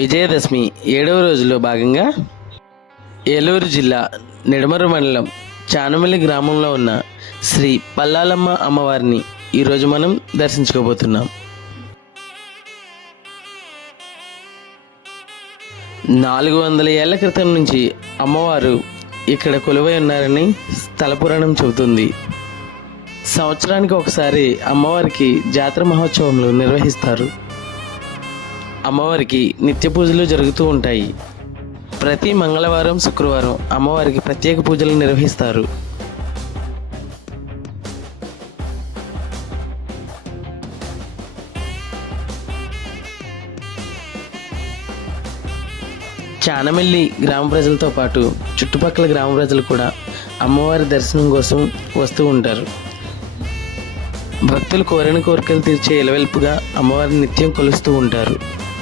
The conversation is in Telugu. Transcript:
విజయదశమి 7వ రోజులో భాగంగా ఏలూరు జిల్లా నిడమరు మండలం చానమల్లి గ్రామంలో ఉన్న శ్రీ పల్లాలమ్మ అమ్మవారిని ఈరోజు మనం దర్శించుకోబోతున్నాం. 400 ఏళ్ల క్రితం నుంచి అమ్మవారు ఇక్కడ కొలువై ఉన్నారని స్థల పురాణం చెబుతుంది. సంవత్సరానికి ఒకసారి అమ్మవారికి జాతర మహోత్సవంలో నిర్వహిస్తారు. అమ్మవారికి నిత్య పూజలు జరుగుతూ ఉంటాయి. ప్రతి మంగళవారం, శుక్రవారం అమ్మవారికి ప్రత్యేక పూజలు నిర్వహిస్తారు. చానమల్లి గ్రామ ప్రజలతో పాటు చుట్టుపక్కల గ్రామ ప్రజలు కూడా అమ్మవారి దర్శనం కోసం వస్తూ ఉంటారు. భక్తులు కోరిన కోరికలు తీర్చే ఇలవెల్పుగా అమ్మవారిని నిత్యం కొలుస్తూ ఉంటారు.